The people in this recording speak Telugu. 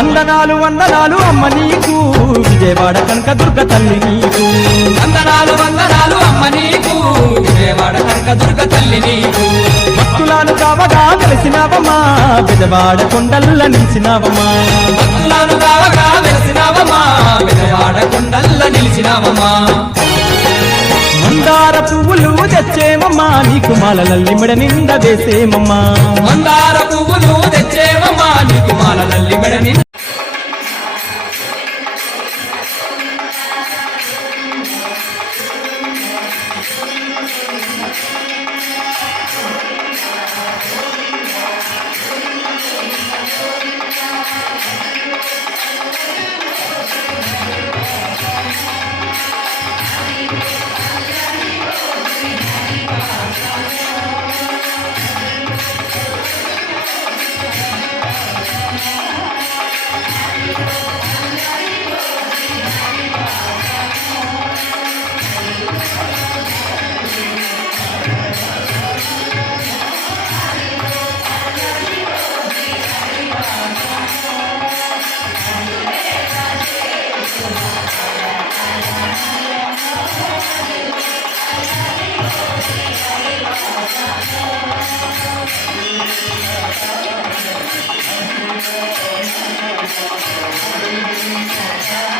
వందనాలు వందనాలు అమ్మ నీకు. విజయవాడ కనక దుర్గ తల్లి నీకు. వందనాలు వందనాలు అమ్మ నీకు. విజయవాడ కనక దుర్గ తల్లి నీకు. భక్తులాలు కావగా కలిసినావమ్మా విజయవాడ కొండల్ల నిలిచినావమ్మా. భక్తులను రావగా వెలిసినావమ్మా. విజయవాడ కొండల్ల నిలిచినావమ్మా. మందార పువ్వులు తెచ్చేమమ్మా. నీకు మాలలల్లి మెడ నిండా వేసేమమ్మా. మందార పువ్వులు తెచ్చేవమ్మా నీకు మాలలల్లి మెడని じゃあ。